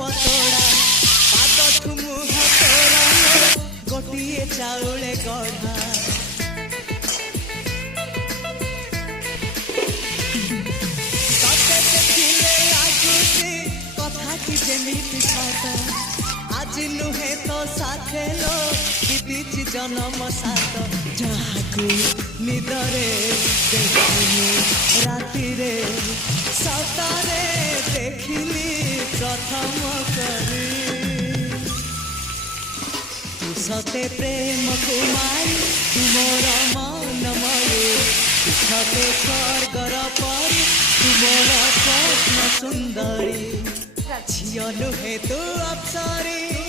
पतोड़ा पादठु मुह तोरा गोटिए चाउले गढ़ा तते देखिले लागुची कथा की जेमिति सत आज नुहे तो साथे लो बीती जन्म सात जहाकू निदरे देखिली राति रे सतारे देखिली प्रथम करी तू सते प्रेम कुमारी तुमोर मनमयी तू सते स्वर्गर परी तुमोर स्वप्न सुंदरी झियो नुहे तू अप्सरी